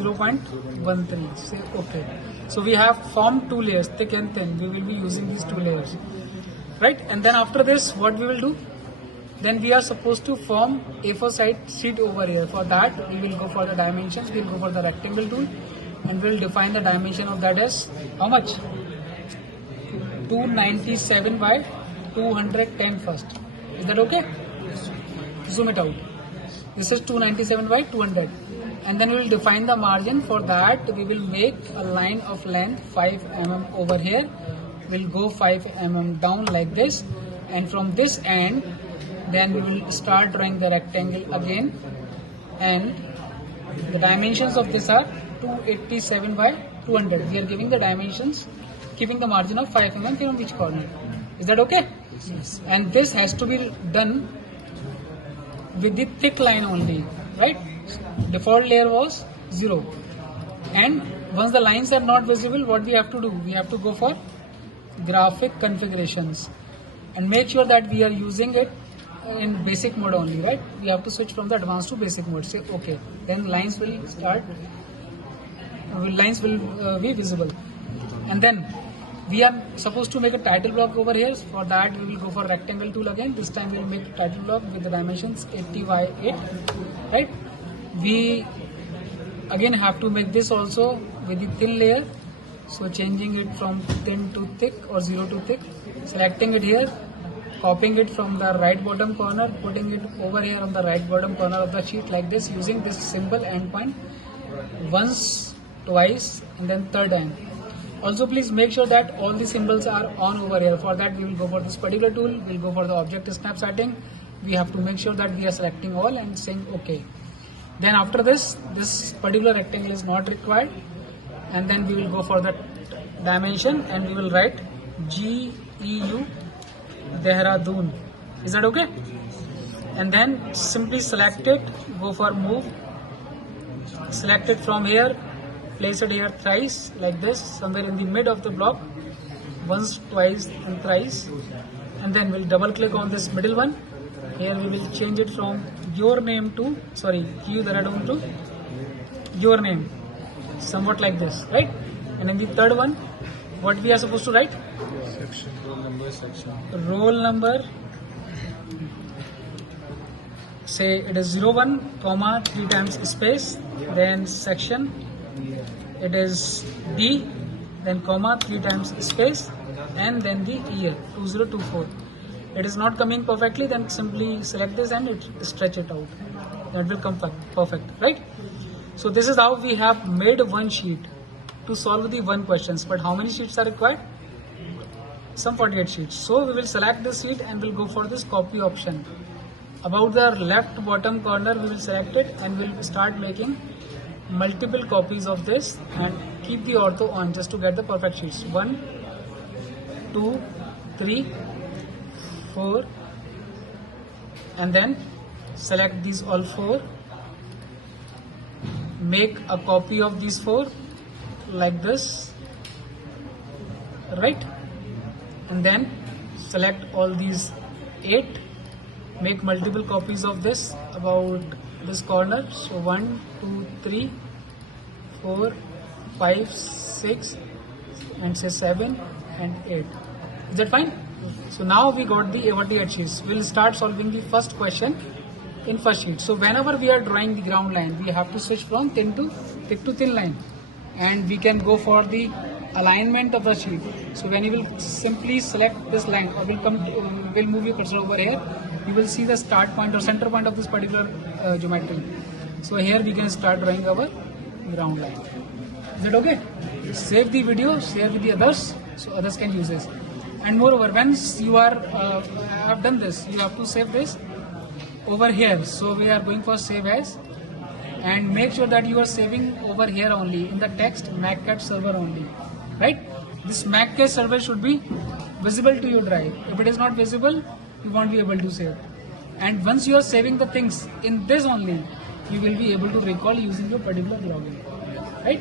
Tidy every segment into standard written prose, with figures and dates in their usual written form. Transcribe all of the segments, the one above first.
0.13. Say okay. So we have formed two layers, thick and thin. We will be using these two layers, right? And then after this, what we will do? Then we are supposed to form A4 side sheet over here. For that, we will go for the dimensions. We will go for the rectangle tool, and we will define the dimension of that as how much? 297 by 210 first. Is that okay? Zoom it out. This is 297 by 200. And then we will define the margin. For that, we will make a line of length 5 mm over here. We'll go 5 mm down like this. And from this end, then we will start drawing the rectangle again. And the dimensions of this are 287 by 200. We are giving the dimensions, keeping the margin of 5 mm from each corner. Is that okay? Yes. And this has to be done with the thick line only, right? Default layer was 0. And once the lines are not visible, what we have to do? We have to go for graphic configurations and make sure that we are using it in basic mode only, right? We have to switch from the advanced to basic mode. Say okay. Then lines will be visible. And then we are supposed to make a title block over here. For that, we will go for rectangle tool again. This time we will make a title block with the dimensions 80 by 8, right? We again have to make this also with the thin layer. So changing it from thin to thick or 0 to thick, selecting it here, copying it from the right bottom corner, putting it over here on the right bottom corner of the sheet like this, using this symbol endpoint once, twice, and then third time. Also, please make sure that all the symbols are on over here. For that, we will go for this particular tool. We will go for the object snapshotting. We have to make sure that we are selecting all and saying OK. Then after this particular rectangle is not required. And then we will go for the dimension and we will write GEU Dehradun. Is that okay? And then simply select it, go for move, select it from here, place it here thrice like this, somewhere in the mid of the block, once, twice and thrice. And then we'll double click on this middle one. Here we will change it from your name to, GEU Dehradun to your name, somewhat like this, right? And in the third one, what we are supposed to write? Section, roll number, say it is 01, comma, 3 times space, then section, it is D, then comma, 3 times space, and then the year, 2024. It is not coming perfectly, then simply select this and stretch it out. That will come perfect, right? So this is how we have made one sheet to solve the one questions. But how many sheets are required? Some 48 sheets. So we will select this sheet and we'll go for this copy option. About the left bottom corner, we will select it and we'll start making multiple copies of this and keep the ortho on just to get the perfect sheets. 1, 2, 3, 4, and then select these all 4. Make a copy of these 4 like this, right? And then select all these 8, make multiple copies of this about this corner. So 1, 2, 3, 4, 5, 6, and say 7 and 8. Is that fine? So now we got the 48 sheets. We'll start solving the first question in first sheet. So whenever we are drawing the ground line, we have to switch from thick to thin line, and we can go for the alignment of the sheet. So when you will simply select this line, or will move your cursor over here, you will see the start point or center point of this particular geometry. So here we can start drawing our ground line. Is it okay? Save the video, share with the others so others can use this. And moreover, once you are have done this, you have to save this over here. So we are going for save as, and make sure that you are saving over here only in the text MacCat server only, right? This MacCat server should be visible to your drive. If it is not visible, you won't be able to save. And once you are saving the things in this only, you will be able to recall using your particular login, right?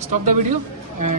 Stop the video.